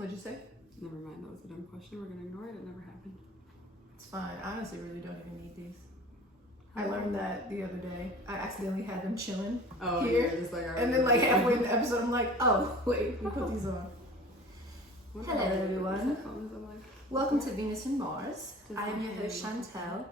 What'd you say? Never mind, that was a dumb question. We're gonna ignore it. It never happened. It's fine. I honestly really don't even need these. I learned that the other day. I accidentally had them chilling here. Just like, And then like halfway in the episode, I'm like, oh, wait, we put these on. Hello, everyone. Welcome to Venus and Mars. I am your host, Shantel.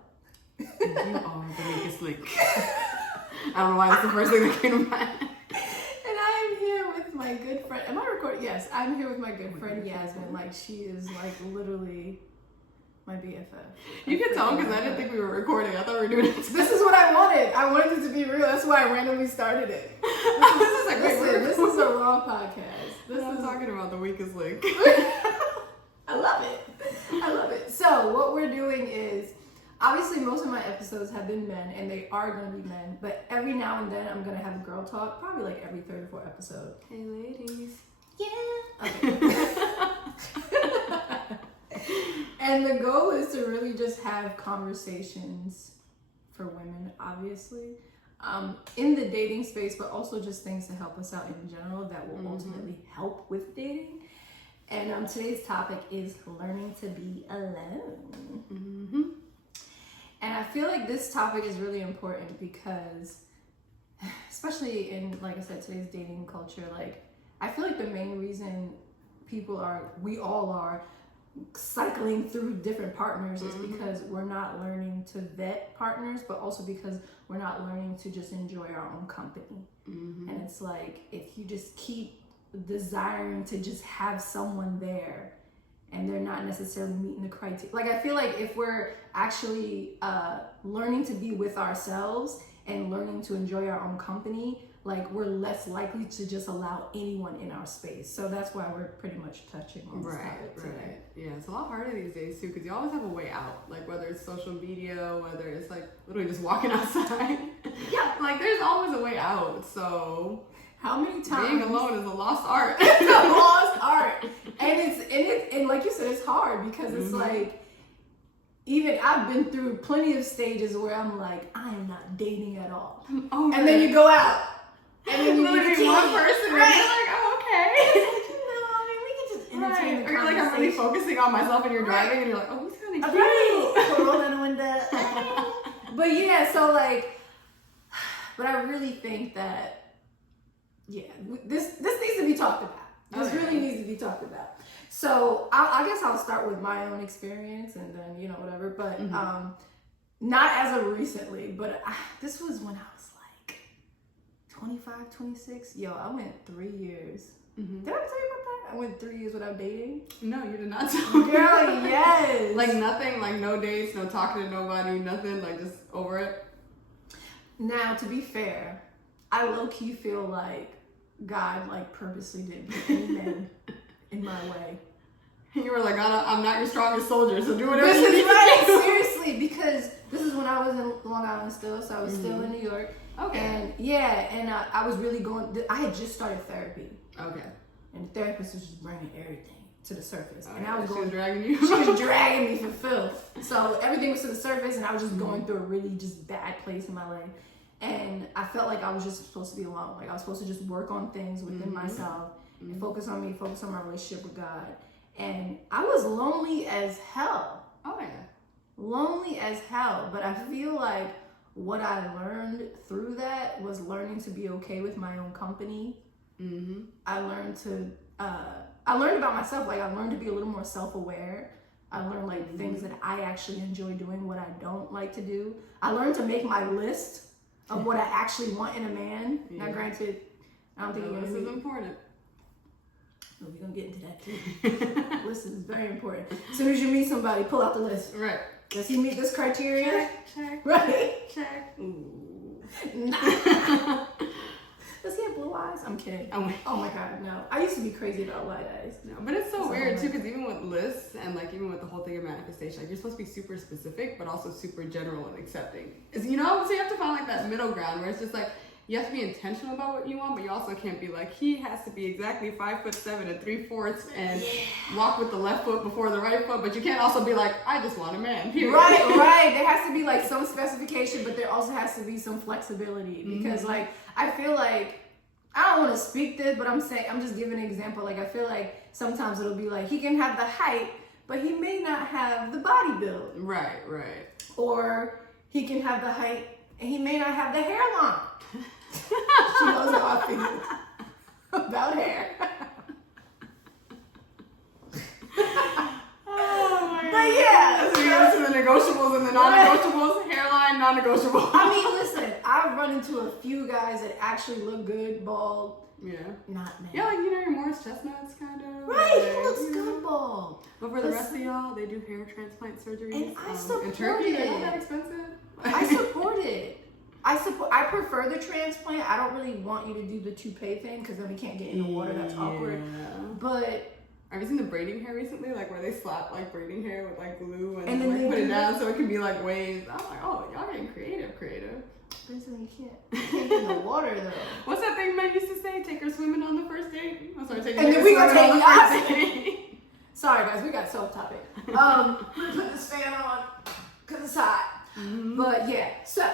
You are the weakest link. I don't know why that's the first thing that came to mind. And I am here with my good friend. Am I recording? Yes, I'm here with my good friend Yasmin. Like, she is like literally my BFF. You can tell because I didn't think we were recording. I thought we were doing it. This is what I wanted. I wanted it to be real. That's why I randomly started it. This is a raw podcast. I'm talking about the weakest link. I love it. I love it. So what we're doing is, obviously most of my episodes have been men, and they are going to be men, but every now and then I'm going to have a girl talk, probably like every third or fourth episode. Hey ladies. Yeah. Okay. And the goal is to really just have conversations for women, obviously, in the dating space, but also just things to help us out in general that will ultimately help with dating. And today's topic is learning to be alone. Mm-hmm. And I feel like this topic is really important because, especially in, like I said, today's dating culture, like, I feel like the main reason we all are cycling through different partners is because we're not learning to vet partners, but also because we're not learning to just enjoy our own company. And it's like, if you just keep desiring to just have someone there and they're not necessarily meeting the criteria, like, I feel like if we're actually learning to be with ourselves and learning to enjoy our own company, like, we're less likely to just allow anyone in our space. So that's why we're pretty much touching on this topic today. Right. Yeah, it's a lot harder these days too, because you always have a way out. Like, whether it's social media, whether it's like literally just walking outside. Yeah, like, there's always a way out. So how many times being alone is a lost art. It's a lost art, and like you said, it's hard because it's like, even I've been through plenty of stages where I'm like, I am not dating at all, and then you go out. And then you meet one person, right? And you're like, oh, okay. We can just entertain the Or you're like, I'm really focusing on myself, and you're driving, and you're like, oh, he's kind of cute. Right. Roll down the window. But yeah, so like, but I really think that, yeah, this needs to be talked about. This really needs to be talked about. So I guess I'll start with my own experience, and then whatever. But not as of recently, but this was when I was 25, 26. Yo, I went 3 years. Did I tell you about that? I went 3 years without dating. No, you did not tell me. Girl, yes. Like nothing, like no dates, no talking to nobody, nothing, like just over it. Now, to be fair, I low-key feel like God like purposely didn't put any men in my way. You were like, I'm not your strongest soldier, so do whatever this you need right, to do. Seriously, because this is when I was in Long Island still, so I was still in New York. Okay. And I was really I had just started therapy. Okay. And the therapist was just bringing everything to the surface. Okay. And I was She was dragging you? She was dragging me for filth. So everything was to the surface, and I was just going through a really just bad place in my life. And I felt like I was just supposed to be alone. Like, I was supposed to just work on things within myself and focus on me, focus on my relationship with God. And I was lonely as hell. Oh, yeah. Lonely as hell. But I feel like what I learned through that was learning to be okay with my own company. I learned about myself. Like, I learned to be a little more self-aware. I learned like things that I actually enjoy doing, what I don't like to do. I learned to make my list of what I actually want in a man. Yeah. Now, granted, I don't think this is important. Well, we're gonna get into that too. List is very important. As soon as you meet somebody, pull out the list. Right. Does he meet this criteria? Check. Right. Check. Ooh. Does he have blue eyes? I'm kidding. Oh my God, no. I used to be crazy about light eyes. No, but it's so weird too, because even with lists and like even with the whole thing of manifestation, like, you're supposed to be super specific, but also super general and accepting. So you have to find like that middle ground where it's just like, you have to be intentional about what you want, but you also can't be like, he has to be exactly 5'7" and 3/4 and walk with the left foot before the right foot. But you can't also be like, I just want a man. Period. Right. There has to be like some specification, but there also has to be some flexibility because like I feel like I don't want to speak this, but I'm just giving an example. Like, I feel like sometimes it'll be like, he can have the height, but he may not have the body build. Right. Or he can have the height and he may not have the hairline. She knows how I feel about hair. But yeah. So we got to the negotiables and the non-negotiables. Hairline, non-negotiable. I mean, listen, I've run into a few guys that actually look good, bald. Yeah. Not me. Yeah, like, you know, your Morris Chestnuts kind of. Right, like, he looks good bald. But for the rest of y'all, they do hair transplant surgeries. And I support in Turkey, they're not it. that expensive. I support it. I prefer the transplant. I don't really want you to do the toupee thing because then we can't get in the water. That's awkward. But have you seen the braiding hair recently? Like where they slap like braiding hair with like glue and then like they put it do down so it can be like waves. I'm like, oh, y'all getting creative. basically you can't get in the water though. What's that thing men used to say? Take her swimming on the first date. I'm sorry, And then we gonna take the first date. Sorry guys, we got self topic. I'm gonna put this fan on because it's hot. Mm-hmm. But yeah, so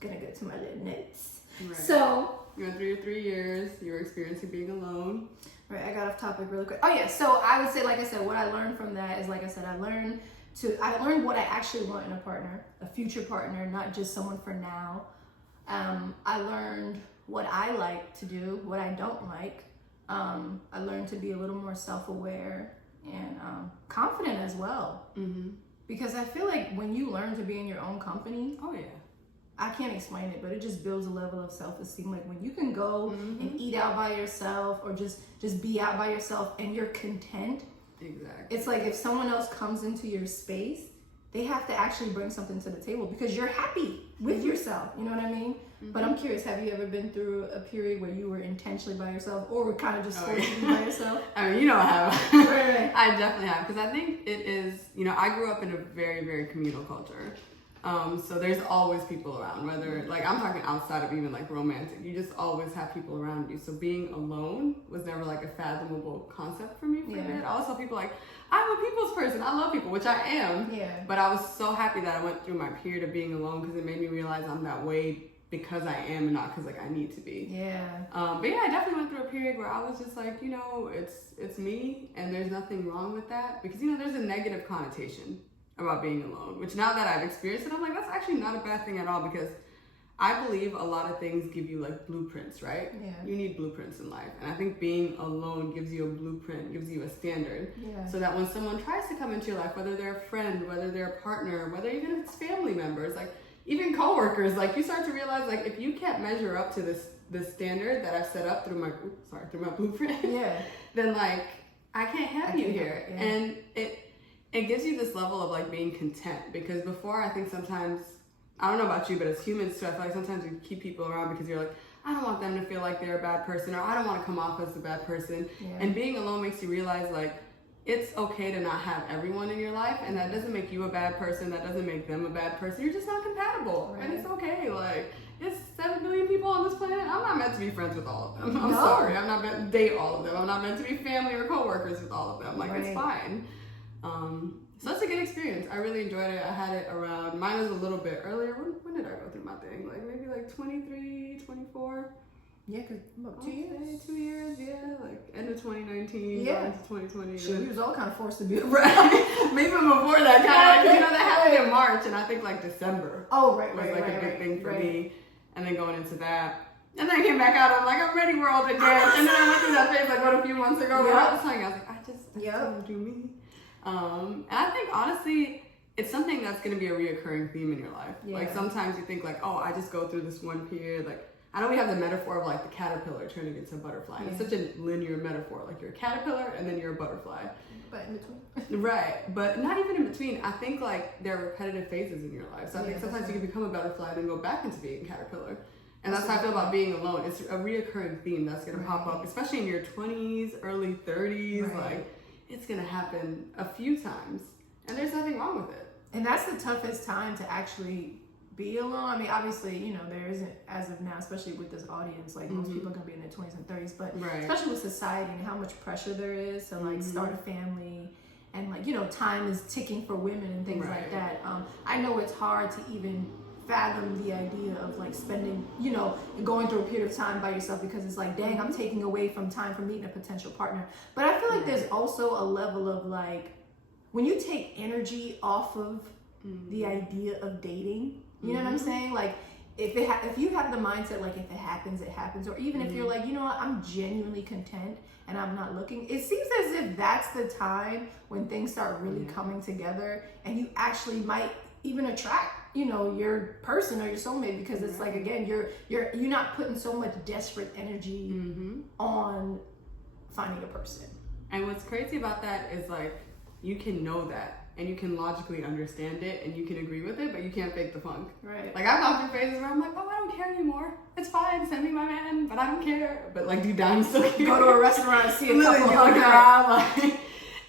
gonna go to my little notes. Right. So you went through your 3 years. You were experiencing being alone. right, I got off topic really quick. Oh yeah, so I would say, like I said, what I learned from that is, like I said, I learned what I actually want in a partner, a future partner, not just someone for now. I learned what I like to do, what I don't like. I learned to be a little more self-aware and confident as well. Mm-hmm. Because I feel like when you learn to be in your own company, Oh yeah. I can't explain it, but it just builds a level of self-esteem. Like when you can go and eat out by yourself or just be out by yourself and you're content. Exactly. It's like if someone else comes into your space, they have to actually bring something to the table because you're happy with yourself. You know what I mean? But I'm curious, have you ever been through a period where you were intentionally by yourself or were kind of just forced to be by yourself? I mean, you know I have. Right. I definitely have, because I think it is, you know, I grew up in a very, very communal culture. So there's always people around, whether, like, I'm talking outside of even, like, romantic. You just always have people around you. So being alone was never, like, a fathomable concept for me for a bit. I always tell people, like, I'm a people's person. I love people, which I am. Yeah. But I was so happy that I went through my period of being alone because it made me realize I'm that way because I am and not because, like, I need to be. Yeah. But yeah, I definitely went through a period where I was just like, you know, it's me and there's nothing wrong with that. Because, you know, there's a negative connotation about being alone, which now that I've experienced it, I'm like, that's actually not a bad thing at all, because I believe a lot of things give you like blueprints, right? Yeah. You need blueprints in life. And I think being alone gives you a blueprint, gives you a standard. Yeah. So that when someone tries to come into your life, whether they're a friend, whether they're a partner, whether even it's family members, like even coworkers, like you start to realize, like, if you can't measure up to this standard that I've set up through my blueprint, Yeah. then like I can't have you here. Yeah. And it gives you this level of like being content, because before, I think sometimes, I don't know about you, but as humans too, I feel like sometimes we keep people around because you're like, I don't want them to feel like they're a bad person, or I don't want to come off as a bad person. Yeah. And being alone makes you realize, like, it's okay to not have everyone in your life, and that doesn't make you a bad person, that doesn't make them a bad person. You're just not compatible. Right. And it's okay. Like, it's 7 billion people on this planet. I'm not meant to be friends with all of them. I'm No. sorry. I'm not meant to date all of them. I'm not meant to be family or coworkers with all of them. Like, Right. it's fine. So it's a good experience. I really enjoyed it. I had it around, mine was a little bit earlier. When did I go through my thing? Like maybe like 23, 24. Yeah, because about 2 years. 2 years, yeah. Like end of 2019, Yeah. into 2020. Sure, we was all kind of forced to be Right. Maybe before that, kind of, you know, that happened in March, and I think like December. Oh, right, was right, like right, a big right, thing for right. me. And then going into that. And then I came back out, I'm like, I'm ready world again. And then I went through that phase like what, a few months ago where I was telling you, I was like, I just want to do me. And I think honestly, it's something that's going to be a reoccurring theme in your life. Yeah. Like sometimes you think like, oh, I just go through this one period. Like, I know we have the metaphor of like the caterpillar turning into a butterfly. Yeah. It's such a linear metaphor. Like you're a caterpillar and then you're a butterfly. But in between. Right. But not even in between. I think like there are repetitive phases in your life. So I think sometimes you can become a butterfly and then go back into being a caterpillar. And that's how I feel about being alone. It's a reoccurring theme that's going to pop up, especially in your 20s, early 30s. Right. Like, it's going to happen a few times. And there's nothing wrong with it. And that's the toughest time to actually be alone. I mean, obviously, you know, there isn't, as of now, especially with this audience, like most people are going to be in their 20s and 30s, but especially with society and how much pressure there is to like start a family, and like, you know, time is ticking for women and things like that. I know it's hard to even fathom the idea of like spending, going through a period of time by yourself, because it's like, dang, I'm taking away from time from meeting a potential partner. But I feel like there's also a level of like, when you take energy off of the idea of dating, you know what I'm saying? Like, if you have the mindset, like, if it happens, it happens. Or even if you're like, you know what, I'm genuinely content and I'm not looking. It seems as if that's the time when things start really coming together, and you actually might even attract, your person or your soulmate, because it's like, again, you're not putting so much desperate energy on finding a person. And what's crazy about that is like, you can know that and you can logically understand it and you can agree with it, but you can't fake the funk. Right. Like, I've gone through phases where I'm like, oh, I don't care anymore. It's fine, send me my man, but I don't care. But like, deep down, you still care. Go to a restaurant and see a Literally, couple you look hug around, like,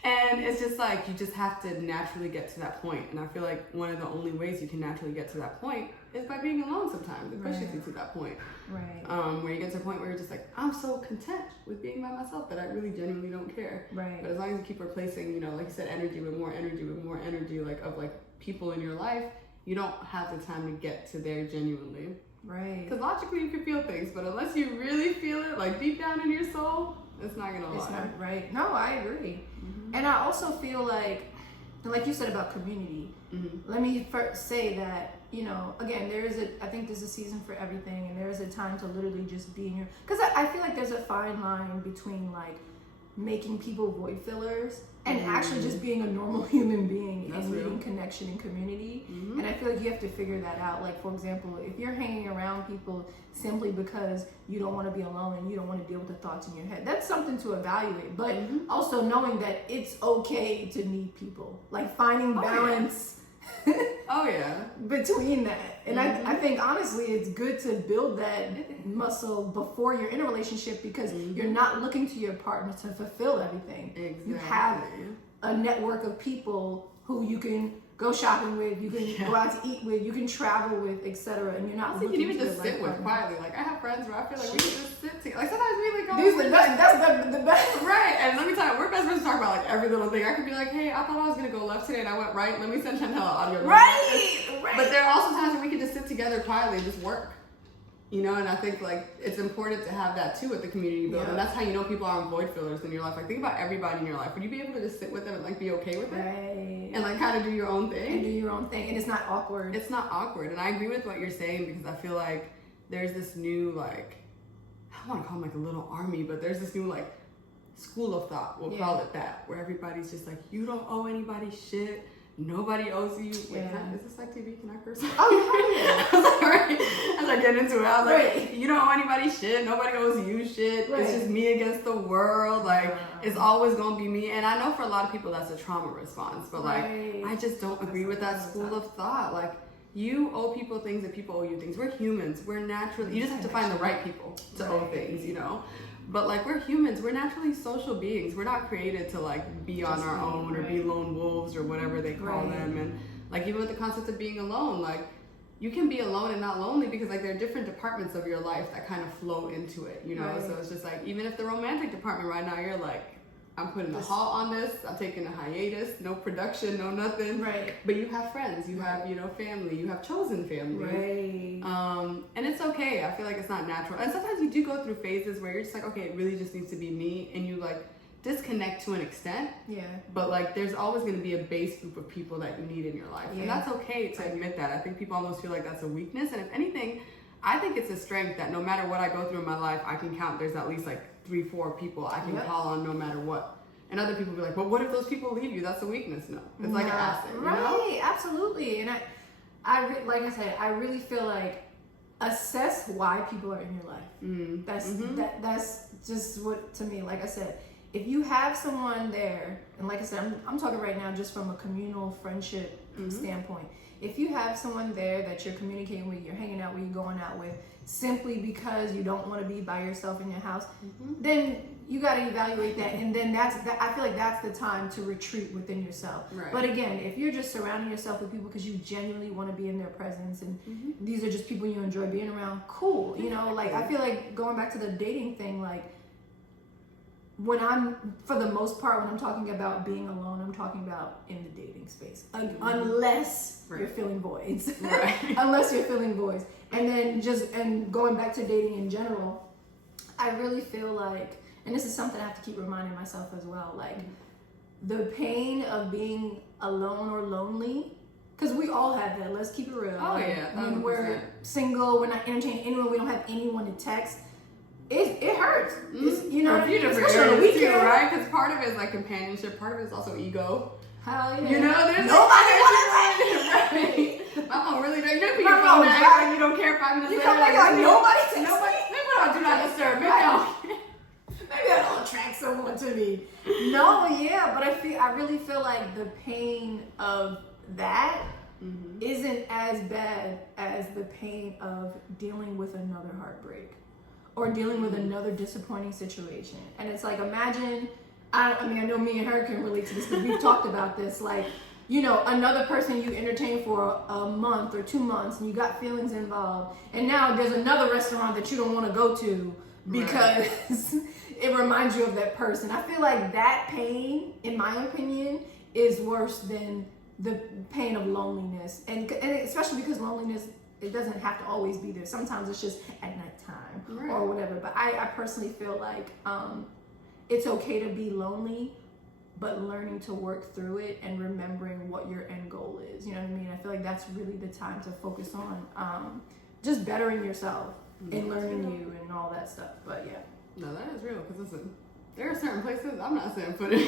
and it's just like, you just have to naturally get to that point. And I feel like one of the only ways you can naturally get to that point is by being alone sometimes. It pushes you to that point. Right. Where you get to a point where you're just like, I'm so content with being by myself that I really genuinely don't care. Right. But as long as you keep replacing, like you said, energy with more energy, like of like people in your life, you don't have the time to get to there genuinely. Right. Because logically you can feel things, but unless you really feel it, like deep down in your soul, it's not gonna lie. It's not right. No, I agree. And I also feel like you said about community, let me first say that, again, I think there's a season for everything, and there is a time to literally just be in your, because I feel like there's a fine line between like making people void fillers and actually just being a normal human being and needing connection and community. And I feel like you have to figure that out. Like, for example, if you're hanging around people simply because you don't want to be alone and you don't want to deal with the thoughts in your head, that's something to evaluate. But also knowing that it's okay to need people, like finding balance between that. And I think honestly it's good to build that muscle before you're in a relationship, because you're not looking to your partner to fulfill everything. Exactly. You have a network of people who you can go shopping with, you can go out to eat with, you can travel with, etc. And you're not you looking can even to just sit with quietly. Like, I have friends where I feel like we can just sit together. Like, sometimes we like go. These are the best. That's the best. Right. And let me tell you, we're best friends to talk about like every little thing. I could be like, hey, I thought I was gonna go left today and I went right. Let me send Shantel an audio. Right. But there are also times when we can just sit together quietly and just work. And I think like it's important to have that too with the community building. And that's how you know people are void fillers in your life. Like, think about everybody in your life. Would you be able to just sit with them and like be okay with it? Right. And like kind of do your own thing? And do your own thing. And it's not awkward. It's not awkward. And I agree with what you're saying, because I feel like there's this new like, I don't want to call them like a little army, but there's this new like school of thought, we'll call it that, where everybody's just like, you don't owe anybody shit. Nobody owes you. Wait, is this like TV? Can I curse? Oh, yeah. I was like, right. As I get into it, I was like, you don't owe anybody shit. Nobody owes you shit. It's just me against the world. Like, it's always going to be me. And I know for a lot of people that's a trauma response, but like, I just don't agree with that school of thought. Like, you owe people things and people owe you things. We're humans. We're naturally, you just have to find the right people to owe things, But like, we're humans, we're naturally social beings. We're not created to like be on our own or be lone wolves or whatever they call them. And like, even with the concept of being alone, like, you can be alone and not lonely, because like there are different departments of your life that kind of flow into it, So it's just like, even if the romantic department right now, you're like, I'm putting a halt on this, I'm taking a hiatus, no production, no nothing. Right. But you have friends, you have, family, you have chosen family. Right. And it's okay. I feel like it's not natural. And sometimes you do go through phases where you're just like, okay, it really just needs to be me, and you like disconnect to an extent. Yeah. But like, there's always going to be a base group of people that you need in your life. And that's okay to admit that. I think people almost feel like that's a weakness. And if anything, I think it's a strength that no matter what I go through in my life, I can count there's at least like 3-4 people I can call on no matter what. And other people be like, but what if those people leave you? That's a weakness. No, it's like an asset. Right, absolutely. And like I said, I really feel like assess why people are in your life. That's just what, to me, like I said, if you have someone there, and like I said, I'm talking right now just from a communal friendship standpoint. If you have someone there that you're communicating with, you're hanging out with, you're going out with, simply because you don't want to be by yourself in your house, then you got to evaluate that. And then I feel like that's the time to retreat within yourself. Right. But again, if you're just surrounding yourself with people because you genuinely want to be in their presence, and these are just people you enjoy being around, cool. Like, I feel like going back to the dating thing, like, when for the most part, when I'm talking about being alone, I'm talking about in the dating space. Unless you're filling voids. Right. Unless you're filling voids. And then and going back to dating in general, I really feel like, and this is something I have to keep reminding myself as well, like the pain of being alone or lonely, because we all have that, let's keep it real. Oh, yeah. When we're single, we're not entertaining anyone, we don't have anyone to text. It hurts. You know, a few different especially on the areas too, weekend, right? Because part of it is like companionship, part of it is also ego. Hell yeah. You know, there's nobody wants right. My phone really don't. You know, My phone act dry. like you don't care 5 minutes You later. come back like nobody texts me. Maybe I do not disturb. Maybe I'll. Maybe that'll attract someone to me. No, yeah, but I really feel like the pain of that isn't as bad as the pain of dealing with another heartbreak or dealing with another disappointing situation. And it's like, imagine, I mean, I know me and her can relate to this because we've talked about this, like, you know, another person you entertain for a month or 2 months and you got feelings involved, and now there's another restaurant that you don't want to go to because it reminds you of that person. I feel like that pain, in my opinion, is worse than the pain of loneliness, and especially because loneliness, it doesn't have to always be there. Sometimes it's just at nighttime or whatever. But I personally feel like it's okay to be lonely, but learning to work through it and remembering what your end goal is. You know what I mean? I feel like that's really the time to focus on just bettering yourself and learning you and all that stuff. But yeah. No, that is real. Because listen, there are certain places I'm not setting foot in.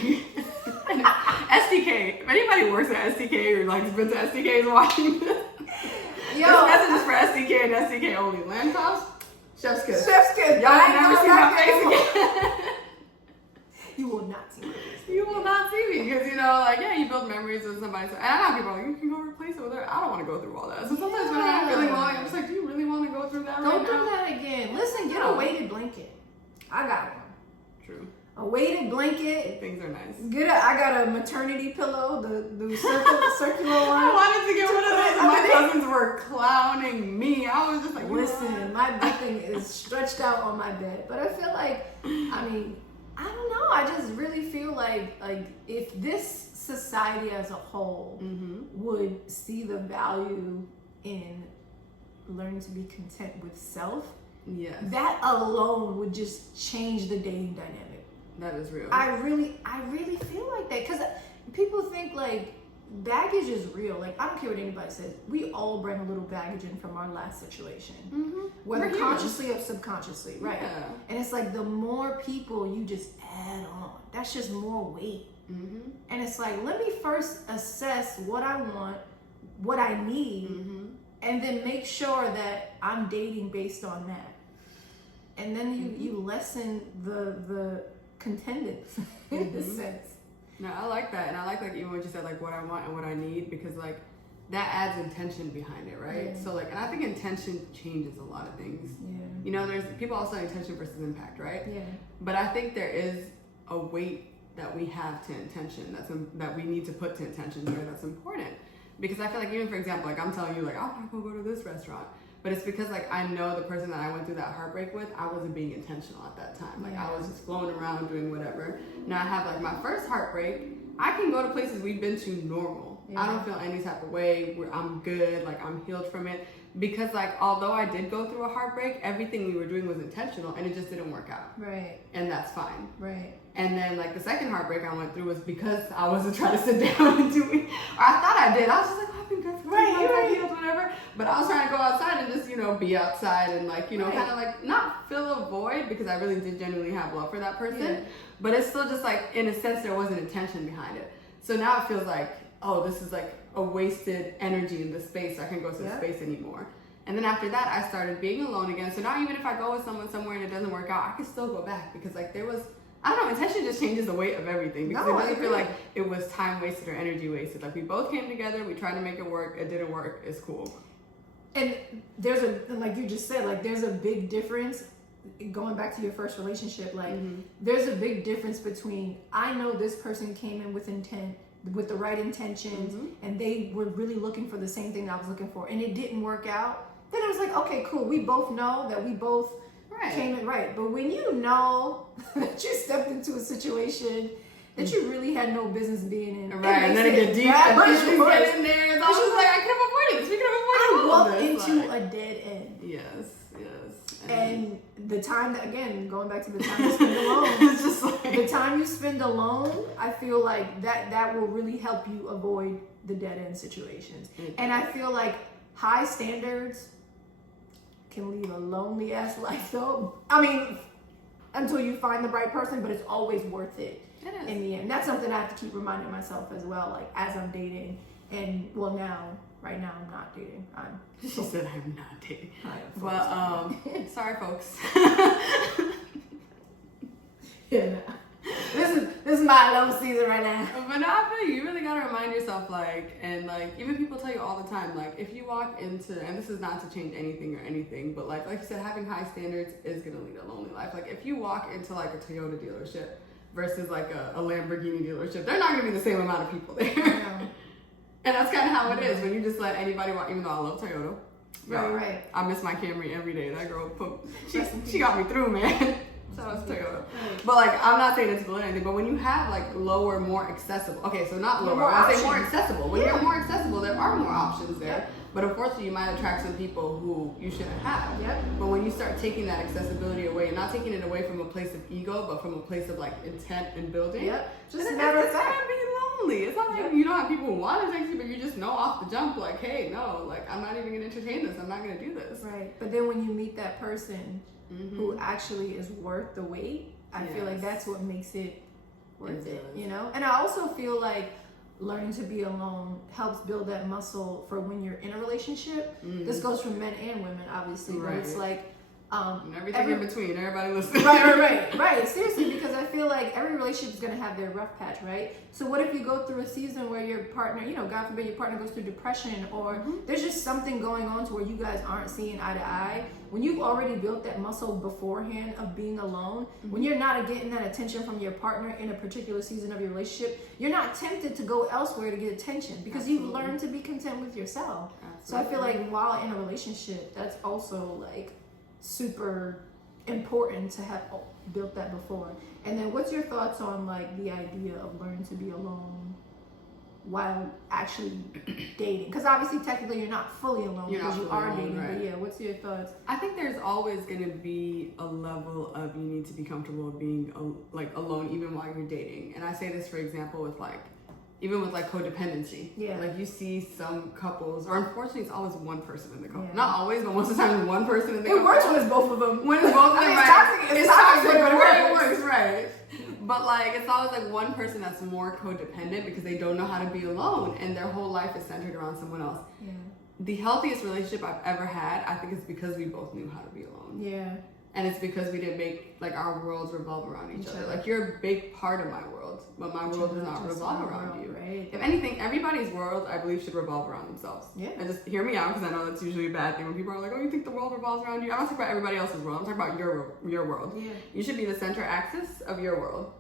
SDK. If anybody works at SDK or like has been to SDK is watching this. This message is for SDK and SDK only. Land House, Chef's Kiss. Chef's Kiss. Y'all will never see my face again. You will not see my face. You will not see me because, you know, like, yeah, you build memories with somebody. And I know people are like, you can go replace it with her. I don't want to go through all that. So sometimes when I'm feeling lonely, I'm just like, do you really want to go through that Don't do that again. Listen, get a weighted blanket. I got one. True. A weighted blanket. Things are nice. I got a maternity pillow, the circular one. I wanted to get one of those. My cousins were clowning me. I was just like, listen, my bed thing is stretched out on my bed. But I feel like, I mean, I don't know. I just really feel like if this society as a whole would see the value in learning to be content with self, that alone would just change the dating dynamic. That is real. I really feel like that because people think like baggage is real. Like, I don't care what anybody says. We all bring a little baggage in from our last situation, whether consciously or subconsciously, right? Yeah. And it's like the more people you just add on, that's just more weight. And it's like, let me first assess what I want, what I need, and then make sure that I'm dating based on that. And then you lessen the contendants in a sense. No, I like that. And I like even what you said, like what I want and what I need, because like that adds intention behind it, right? So like, and I think intention changes a lot of things. You know, there's people also intention versus impact, right? But I think there is a weight that we have to intention that we need to put to intention where that's important. Because I feel like, even for example, like I'm telling you, like, I'm not gonna go to this restaurant. But it's because like I know the person that I went through that heartbreak with, I wasn't being intentional at that time. Like I was just floating around doing whatever. Now I have like my first heartbreak, I can go to places we've been to normal. I don't feel any type of way where I'm good, like I'm healed from it. Because like, although I did go through a heartbreak, everything we were doing was intentional and it just didn't work out. Right. And that's fine. Right. And then like the second heartbreak I went through was because I wasn't trying to sit down and do it. Or I thought I did. I was just like, oh, I've been good for whatever. But I was trying to go outside and just, you know, be outside and like, you know, kind of like not fill a void, because I really did genuinely have love for that person. But it's still just like, in a sense, there was an intention behind it. So now it feels like, oh, this is like a wasted energy in this space. I can't go to this space anymore. And then after that, I started being alone again. So now even if I go with someone somewhere and it doesn't work out, I can still go back, because like there was, I don't know, intention just changes the weight of everything, because it doesn't feel like it was time wasted or energy wasted. Like we both came together, we tried to make it work, it didn't work, it's cool. And there's like you just said, like there's a big difference, going back to your first relationship, like there's a big difference between, I know this person came in with intent, with the right intentions, and they were really looking for the same thing that I was looking for, and it didn't work out. Then it was like, okay, cool, we both know that we both came in right. But when you know that you stepped into a situation that you really had no business being in, right? And then it get deep, and you get in there. It's almost like I could have avoided this. We could have avoided all of this. I walked into a dead end. Yes. And the time that, again, going back to the time you spend alone, it's just like the time you spend alone, I feel like that will really help you avoid the dead end situations. And I feel like high standards can leave a lonely ass life though. I mean, until you find the right person, but it's always worth it in the end. That's something I have to keep reminding myself as well, like as I'm dating. And well, right now I'm not dating. She said I'm not dating. Well, sorry folks. Yeah. This is my low season right now. But no, I feel you really gotta remind yourself, and even people tell you all the time, if you walk into, and this is not to change anything or anything, but like you said, having high standards is gonna lead a lonely life. Like if you walk into a Toyota dealership versus a Lamborghini dealership, they're not gonna be the same amount of people there. Yeah. And that's kind of how it is when you just let anybody walk, even though I love Toyota. Right. I miss my Camry every day. That girl, she got me through, man. Shout out to Toyota. Right. But I'm not saying it's for anything, but when you have lower, more accessible, okay, so not lower, I say more accessible. When you're more accessible, there are more options there. Yep. But unfortunately, you might attract some people who you shouldn't have. Yep. But when you start taking that accessibility away, not taking it away from a place of ego, but from a place of intent and building. Yep. Just a matter of fact. It's gonna be lonely. It's not like you don't have people who want to text you, but you just know off the jump, hey, no, I'm not even gonna entertain this. I'm not gonna do this. Right. But then when you meet that person who actually is worth the wait, I feel like that's what makes it worth it, And I also feel like learning to be alone helps build that muscle for when you're in a relationship. This goes for men and women, obviously, but it's and everything in between, everybody listening. Right. Seriously, because I feel like every relationship is going to have their rough patch, right? So what if you go through a season where your partner, God forbid your partner goes through depression, or there's just something going on to where you guys aren't seeing eye to eye. When you've already built that muscle beforehand of being alone, when you're not getting that attention from your partner in a particular season of your relationship, you're not tempted to go elsewhere to get attention because you've learned to be content with yourself. So I feel like while in a relationship, that's also super important to have built that before. And then what's your thoughts on the idea of learning to be alone while actually dating? Because obviously technically you're not fully alone because you are dating, right? But yeah, what's your thoughts? I think there's always going to be a level of you need to be comfortable with being alone even while you're dating. And I say this for example with even with codependency. Yeah. You see some couples, or unfortunately it's always one person in the couple. Yeah. Not always, but most of the time it's one person in the couple. It works when it's both of them. When it's both of them, right? It's toxic, but it works, right? But it's always one person that's more codependent because they don't know how to be alone and their whole life is centered around someone else. Yeah. The healthiest relationship I've ever had, I think it's because we both knew how to be alone. Yeah. And it's because we didn't make our worlds revolve around each other. You're a big part of my world, but my world does not revolve around you. Right. If anything, everybody's world, I believe, should revolve around themselves. Yeah. And just hear me out, because I know that's usually a bad thing when people are like, "Oh, you think the world revolves around you?" I'm not talking about everybody else's world. I'm talking about your world. Yeah. You should be the center axis of your world,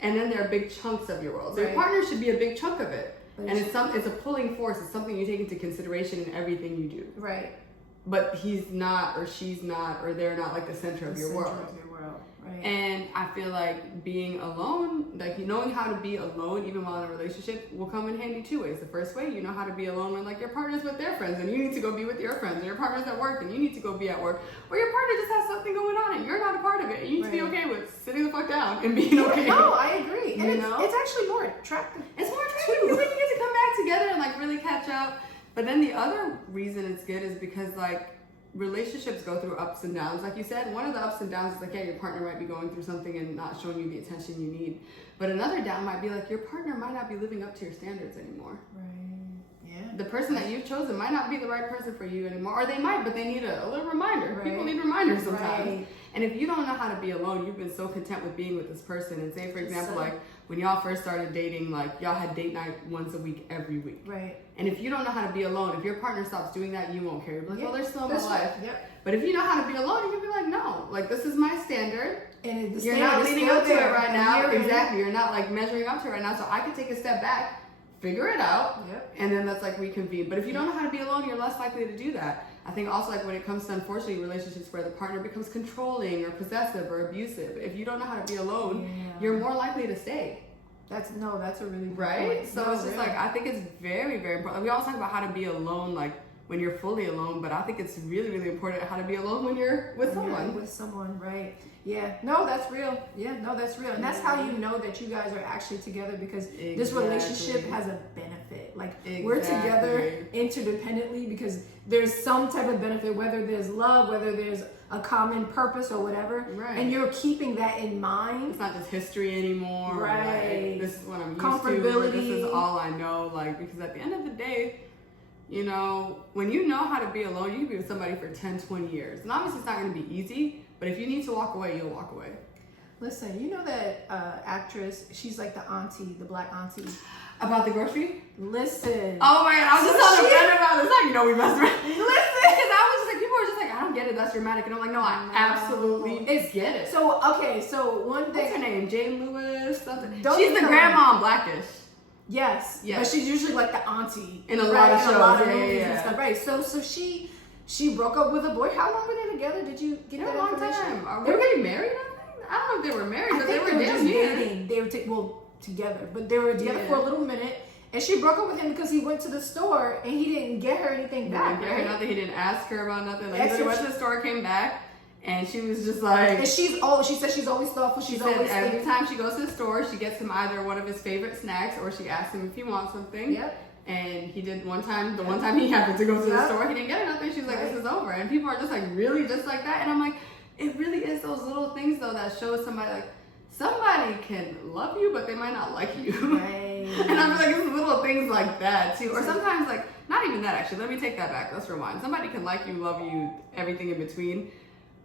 and then there are big chunks of your world. So your partner should be a big chunk of it, and it's a pulling force. It's something you take into consideration in everything you do. Right. But he's not, or she's not, or they're not the center of your world. Right. And I feel like being alone, knowing how to be alone even while in a relationship will come in handy two ways. The first way, you know how to be alone when your partner's with their friends and you need to go be with your friends, and your partner's at work and you need to go be at work, or your partner just has something going on and you're not a part of it and you need to be okay with sitting the fuck down and being okay. No, I agree. And it's actually more attractive. It's more attractive because then you get to come back together and really catch up. But then the other reason it's good is because relationships go through ups and downs. Like you said, one of the ups and downs is your partner might be going through something and not showing you the attention you need. But another down might be your partner might not be living up to your standards anymore. Right. Yeah. The person that you've chosen might not be the right person for you anymore. Or they might, but they need a little reminder. Right. People need reminders sometimes. Right. And if you don't know how to be alone, you've been so content with being with this person. And say, for example, when y'all first started dating, y'all had date night once a week, every week. Right. And if you don't know how to be alone, if your partner stops doing that, you won't care. You'll be well, they're still in my life. Yep. But if you know how to be alone, you can be no, this is my standard. And you're not leading up to it right now. Exactly. You're not measuring up to it right now. So I can take a step back, figure it out, Yep. and then let's like reconvene. But if you don't know how to be alone, you're less likely to do that. I think also like when it comes to, unfortunately, relationships where the partner becomes controlling or possessive or abusive, if you don't know how to be alone, you're more likely to stay. That's a really good right. point. So it's just like, I think it's very, very important. Like, we always talk about how to be alone, like when you're fully alone, but I think it's really, really important how to be alone when you're with someone. With someone, right? Yeah. No, that's real. Yeah. No, that's real, and that's how you know that you guys are actually together, because this relationship has a benefit. Like we're together interdependently because there's some type of benefit, whether there's love, whether there's a common purpose or whatever, right? And you're keeping that in mind. It's not just history anymore, right? Like, this is what I'm used Comfortability. to. This is all I know. Like, because at the end of the day, you know, when you know how to be alone, you can be with somebody for 10, 20 years. And obviously it's not going to be easy, but if you need to walk away, you'll walk away. Listen, you know that actress, she's like the auntie, the black auntie. About the grocery? Listen. Oh my God, I was just telling a friend about this. How you know we messed around? Listen. Because I was just like, people were just like, I don't get it, that's dramatic. And I'm like, no, I absolutely get it. So, okay, so one thing. What's her name? Jane Lewis? Something. Don't She's the grandma in Blackish. Yes, but she's usually like the auntie in a lot of shows, a lot of movies and stuff, right? So she broke up with a boy. How long were they together? Did you get that information? They were getting married, I think. I don't know if they were married, but they were damn near dating. They were together, but they were together for a little minute. And she broke up with him because he went to the store and he didn't get her anything back. He didn't get her nothing. He didn't ask her about nothing. Like, he went to the store, came back. And she was just like... And she said she's always thoughtful. She said every time she goes to the store, she gets him either one of his favorite snacks or she asks him if he wants something. Yep. And he did one time, one time he happened to go to the store, he didn't get her nothing. She was like, this is over. And people are just like, really? Just like that? And I'm like, it really is those little things though that show somebody like, somebody can love you, but they might not like you. Right. And I feel like it's little things like that too. Or sometimes like, not even that actually. Let me take that back. Let's rewind. Somebody can like you, love you, everything in between.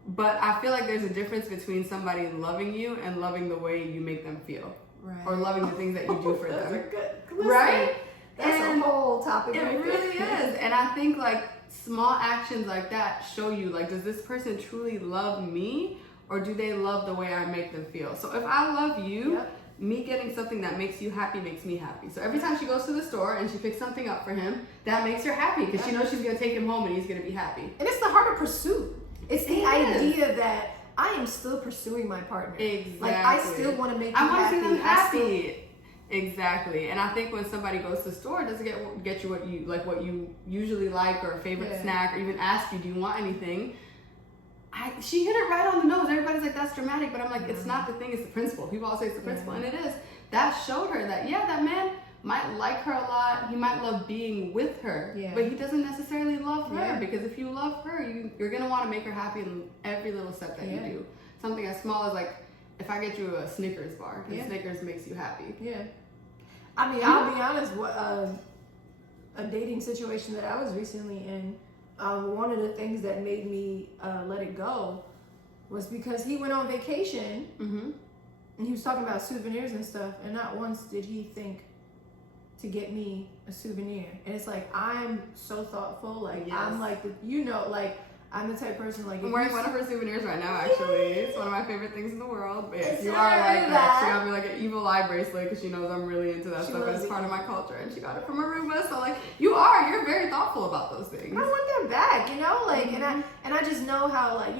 But I feel like there's a difference between somebody loving you and loving the way you make them feel. Right. Or loving the things that you do for them. Right? That's a whole topic. It really is. And I think like small actions like that show you like, does this person truly love me? Or do they love the way I make them feel? So if I love you, me getting something that makes you happy makes me happy. So every time she goes to the store and she picks something up for him, that makes her happy because she knows she's going to take him home and he's going to be happy. And it's the harder pursuit. It's the idea that I am still pursuing my partner. Exactly. Like I still want to make you happy. I want to see them happy. Exactly. And I think when somebody goes to the store, it doesn't get you what you usually like or a favorite snack or even ask you, do you want anything? She hit it right on the nose. Everybody's like, that's dramatic. But I'm like, it's not the thing, it's the principle. People all say it's the principle. And it is. That showed her that, that man might like her a lot. He might love being with her. Yeah. But he doesn't necessarily love her. Yeah. Because if you love her, you're going to want to make her happy in every little step that you do. Something as small as like, if I get you a Snickers bar, because Snickers makes you happy. Yeah. I mean, I'll be honest, a dating situation that I was recently in, one of the things that made me let it go was because he went on vacation and he was talking about souvenirs and stuff, and not once did he think to get me a souvenir. And it's like, I'm so thoughtful. Like, I'm like, like, I'm the type of person like... I'm wearing one of her souvenirs right now, actually. It's one of my favorite things in the world. But if you are like that, she got me like an evil eye bracelet because she knows I'm really into that stuff and it's part of my culture. And she got it from Aruba. So like, you're very thoughtful about those things. I want them back, like, and I just know how, like,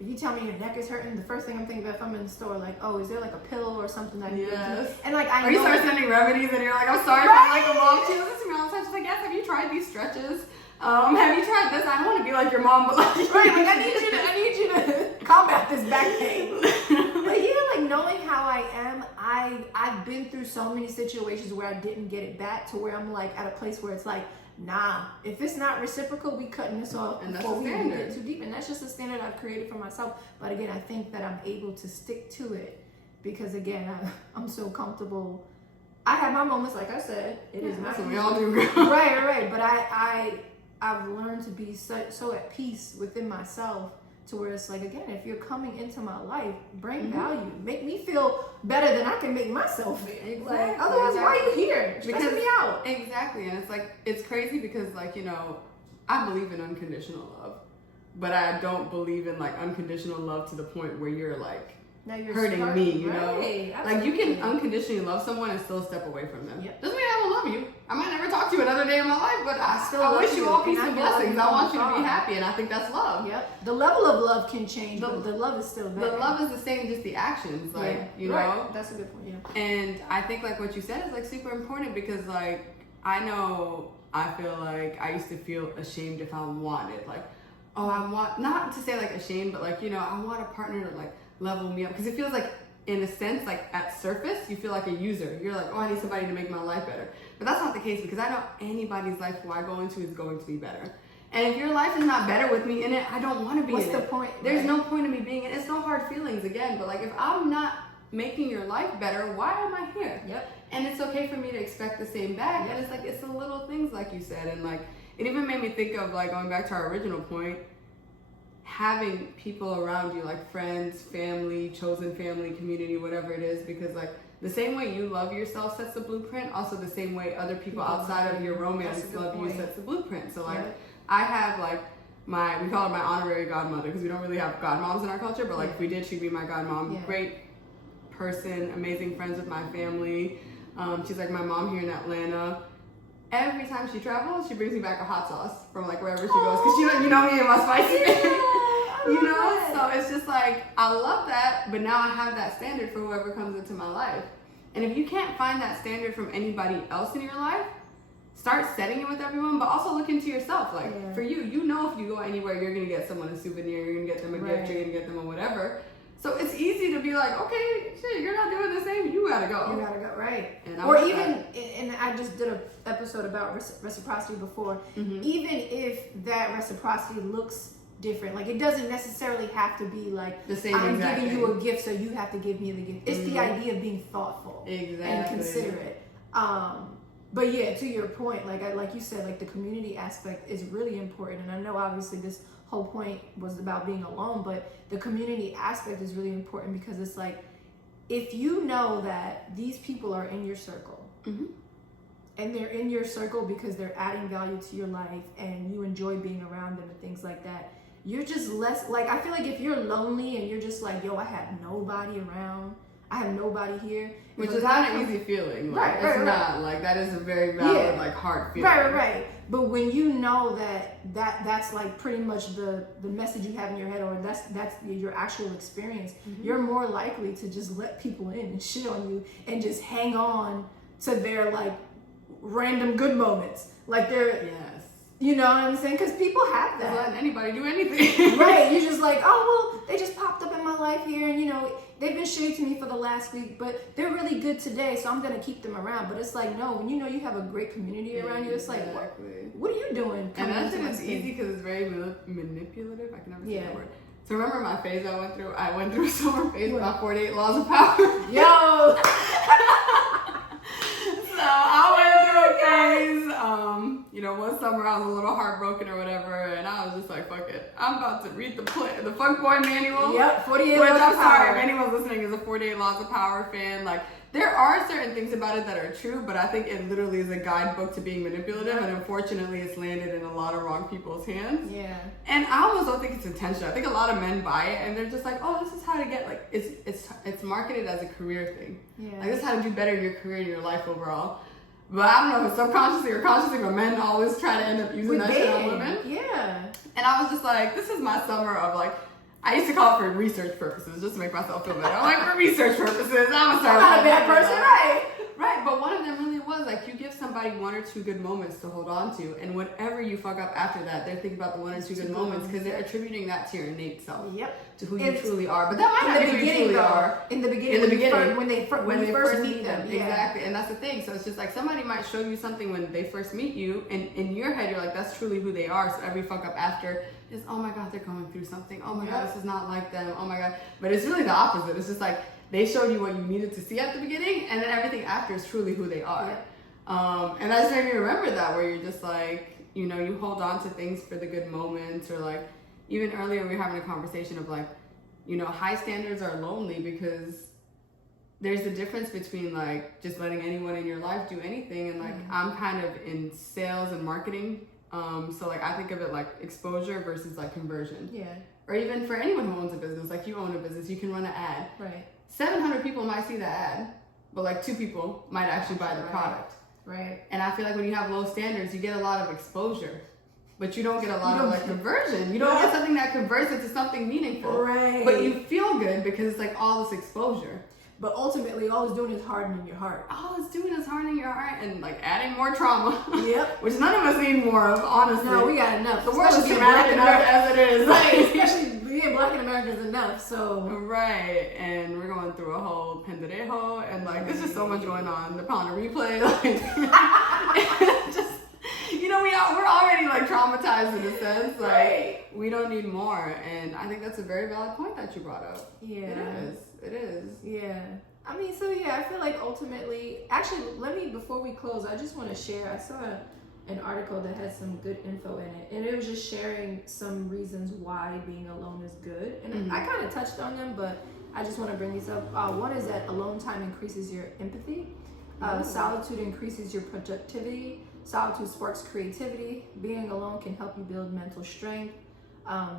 if you tell me your neck is hurting, the first thing I'm thinking about if I'm in the store, like, oh, is there like a pill or something that you can do? And like, I know. Or you start sending remedies and you're like, I'm sorry if I'm like a mom. She listens to me all the time. She's like, yes, have you tried these stretches? Have you tried this? I don't want to be like your mom, but like, I need you to combat this back pain. But like knowing how I am, I've been through so many situations where I didn't get it back to where I'm like at a place where it's like, nah, if it's not reciprocal, we cutting this off before we get too deep. And that's just a standard I've created for myself. But again, I think that I'm able to stick to it because again, I'm so comfortable. I have my moments, like I said. It is not. We all do. Right. But I've learned to be so at peace within myself to where it's like, again, if you're coming into my life, bring value. Make me feel better than I can make myself feel. Exactly. Like, otherwise, why are you here? Stressing me out. Exactly. And it's like, it's crazy because like, I believe in unconditional love, but I don't believe in like unconditional love to the point where you're like, now you're hurting me, you know? Right. Like you can unconditionally love someone and still step away from them. Yep. Doesn't mean I don't love love you. I might never talk to you another day in my life, but I wish you all peace and blessings. I want you to be happy, and I think that's love. Yep. The level of love can change, but the love is still there. The love is the same, just the actions, like, you know? That's a good point, yeah. And I think, like, what you said is, like, super important because, like, I feel like I used to feel ashamed if I wanted, like, oh, I want, not to say, like, ashamed, but, like, you know, I want a partner to, like, level me up. Because it feels like, in a sense, like, at surface, you feel like a user. You're like, oh, I need somebody to make my life better. But that's not the case because I know anybody's life who I go into is going to be better. And if your life is not better with me in it, I don't want to be in it. What's the point? There's no point in me being in it. It's no hard feelings, again. But, like, if I'm not making your life better, why am I here? Yep. And it's okay for me to expect the same back. And it's like, it's the little things, like you said. And, like, it even made me think of, like, going back to our original point, having people around you, like friends, family, chosen family, community, whatever it is, because, like, the same way you love yourself sets the blueprint, also the same way other people outside of your romance love you sets the blueprint. So, like, I have, like, we call her my honorary godmother because we don't really have godmoms in our culture, but, like, if we did, she'd be my godmom. Great person, amazing friends with my family. She's like my mom here in Atlanta. Every time she travels, she brings me back a hot sauce from, like, wherever she goes, because you know me and my spicy thing. You know, so it's just like, I love that, but now I have that standard for whoever comes into my life. And if you can't find that standard from anybody else in your life, start setting it with everyone, but also look into yourself. Like, for you, you know, if you go anywhere, you're going to get someone a souvenir, you're going to get them a gift, you're going to get them a whatever. So it's easy to be like, okay, shit, you're not doing the same, you gotta go. You gotta go, right. And and I just did an episode about reciprocity before. Mm-hmm. Even if that reciprocity looks different, like, it doesn't necessarily have to be like, the same I'm exact giving you thing. a gift, so you have to give me the gift. It's the idea of being thoughtful and considerate. But yeah, to your point, like you said, like, the community aspect is really important. And I know obviously this whole point was about being alone, but the community aspect is really important because it's like, if you know that these people are in your circle, and they're in your circle because they're adding value to your life and you enjoy being around them and things like that, you're just less, like, I feel like if you're lonely and you're just like, yo, I have nobody around, I have nobody here. Which is not an easy feeling. Like, it's not. Like, that is a very valid, like, hard feeling. Right. But when you know that's like pretty much the message you have in your head, or that's your actual experience, you're more likely to just let people in and shit on you and just hang on to their, like, random good moments. Like, they're... Yes. You know what I'm saying? Because people have that. Just letting anybody do anything. Right. You're just like, oh, well, they just popped up in my life here, and, you know, they've been shitty to me for the last week, but they're really good today, so I'm going to keep them around. But it's like, no, when you know you have a great community around you, it's like, what are you doing? And that shit is easy because it's very manipulative. I can never say that word. So remember my phase I went through? I went through a summer phase about 48 Laws of Power. Yo! So I went through a phase, you know, one summer I was a little heartbroken or whatever, and I was just like, fuck it. I'm about to read the Fuckboy Manual. Yep, 48 Which, Laws I'm of sorry, Power. if anyone's listening is a 48 Laws of Power fan, like, there are certain things about it that are true, but I think it literally is a guidebook to being manipulative, and unfortunately it's landed in a lot of wrong people's hands. Yeah. And I almost don't think it's intentional. I think a lot of men buy it, and they're just like, oh, this is how to get, like, it's marketed as a career thing. Yeah. Like, this is how to do better in your career and your life overall. But I don't know if it's subconsciously or consciously, but men always try to end up using that shit on women. Yeah. And I was just like, this is my summer of, like, I used to call it for research purposes, just to make myself feel better. I'm like, for research purposes, I'm not a bad person, right? Right, but one of them really was, like, you give somebody one or two good moments to hold on to, and whatever you fuck up after that, they're thinking about the one or two good moments, because they're attributing that to your innate self. Yep. To who you truly are. But that might not be who you truly are. In the beginning. When they first meet them. Yeah. Exactly, and that's the thing. So it's just like, somebody might show you something when they first meet you, and in your head, you're like, that's truly who they are, so every fuck up after is, oh my God, they're going through something. Oh my God, this is not like them. Oh my God. But it's really the opposite. It's just like, they showed you what you needed to see at the beginning, and then everything after is truly who they are. Yeah. And that just made me remember that, where you're just like, you know, you hold on to things for the good moments, or like, even earlier we were having a conversation of like, you know, high standards are lonely because there's a difference between like just letting anyone in your life do anything, and like, I'm kind of in sales and marketing. So like, I think of it like exposure versus like conversion. Yeah. Or even for anyone who owns a business, like you own a business, you can run an ad. Right. 700 people might see the ad, but like 2 people might actually buy the product. Right. And I feel like when you have low standards, you get a lot of exposure, but you don't get a lot of like conversion. You don't get something that converts into something meaningful. Right. But you feel good because it's like all this exposure. But ultimately, all it's doing is hardening your heart. All it's doing is hardening your heart and like adding more trauma. Yep. Which none of us need more of, honestly. No, we got enough. The world is traumatic enough as it is. Right. Especially being Black in America is enough. So. Right. And we're going through a whole pendejo and like there's just so much going on. The pound of replay, like just we're already like traumatized in a sense. Like right. We don't need more. And I think that's a very valid point that you brought up. Yeah. It is. Yeah. I mean, so yeah, I feel like ultimately, actually, before we close, I just want to share, I saw an article that had some good info in it, and it was just sharing some reasons why being alone is good. And I kind of touched on them, but I just want to bring these up. One is that alone time increases your empathy. Solitude increases your productivity. Solitude sparks creativity. Being alone can help you build mental strength.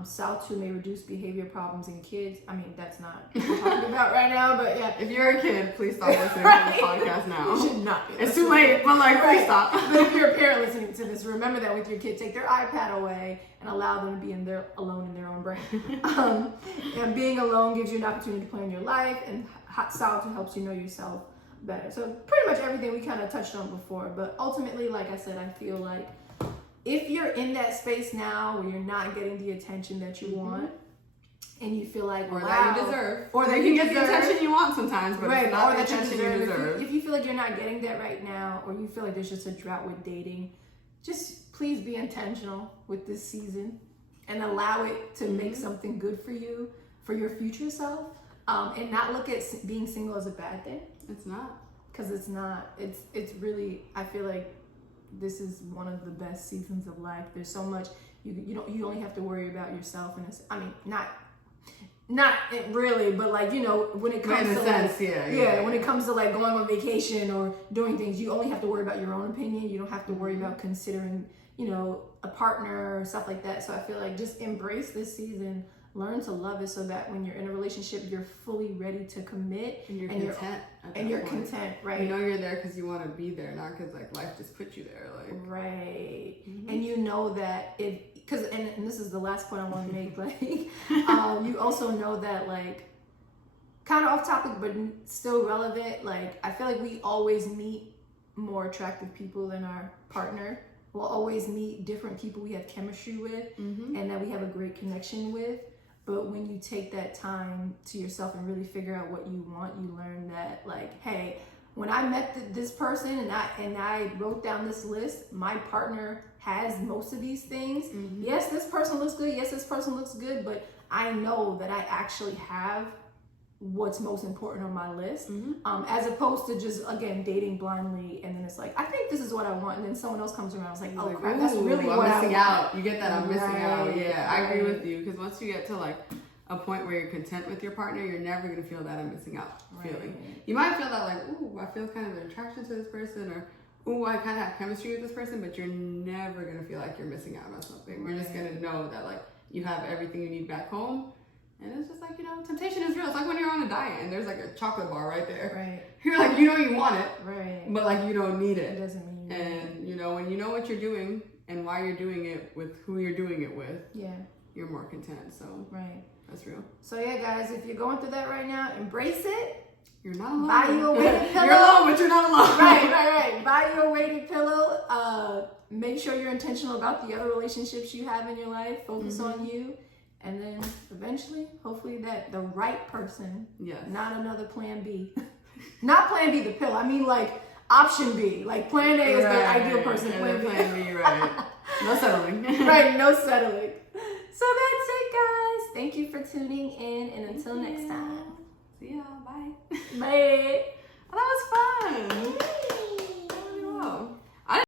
Solitude may reduce behavior problems in kids. I mean, that's not what we're talking about right now, but yeah. If you're a kid, please stop listening to this podcast now. You should not be. It's too late, but like, please stop. But if you're a parent listening to this, remember that with your kid. Take their iPad away and allow them to be alone in their own brain. And being alone gives you an opportunity to plan your life, and solitude helps you know yourself better. So pretty much everything we kind of touched on before, but ultimately, like I said, I feel like if you're in that space now where you're not getting the attention that you want, and you feel like, or that you deserve, or that you can get the attention you want sometimes, but right, it's not or the that attention you deserve. If you feel like you're not getting that right now, or you feel like there's just a drought with dating, just please be intentional with this season and allow it to make something good for you, for your future self, and not look at being single as a bad thing. It's not. Because it's not. It's really, I feel like this is one of the best seasons of life. There's so much you only have to worry about yourself, and I mean not it really, but like when it comes to sense, when it comes to like going on vacation or doing things, you only have to worry about your own opinion. You don't have to worry about considering a partner or stuff like that. So I feel like just embrace this season. Learn to love it so that when you're in a relationship, you're fully ready to commit and you're content. You're content, right? You're there because you want to be there, not because like life just put you there, like right. And you know that and this is the last point I want to make. Like, you also know that, like, kind of off topic but still relevant. Like, I feel like we always meet more attractive people than our partner. We'll always meet different people we have chemistry with, and that we have a great connection with. But when you take that time to yourself and really figure out what you want, you learn that, like, hey, when I met this person and I wrote down this list, my partner has most of these things. Yes, this person looks good. Yes, this person looks good. But I know that I actually have what's most important on my list, as opposed to just, again, dating blindly, and then it's like, I think this is what I want, and then someone else comes around, it's like, oh crap, that's really what I'm missing I want. out. You get that I'm missing out. Yeah, I agree with you, because once you get to like a point where you're content with your partner, you're never gonna feel that I'm missing out feeling. You might feel that like, ooh, I feel kind of an attraction to this person, or ooh, I kind of have chemistry with this person, but you're never gonna feel like you're missing out on something. You're just gonna know that like you have everything you need back home. And it's just like, temptation is real. It's like when you're on a diet and there's like a chocolate bar right there. Right. You're like, you want it. Right. But like, you don't need it. It doesn't mean you need it. When you know what you're doing and why you're doing it with who you're doing it with, you're more content. So, that's real. So, yeah, guys, if you're going through that right now, embrace it. You're not alone. Buy you a weighted pillow. You're alone, but you're not alone. Right. Buy you a weighted pillow. Make sure you're intentional about the other relationships you have in your life. Focus on you. And then eventually, hopefully that the right person, not another plan B. Not plan B, the pill. I mean like option B. Like plan A is the ideal person. Plan B, right. No settling. Right, no settling. So that's it, guys. Thank you for tuning in, and until next time. See y'all. Bye. Bye.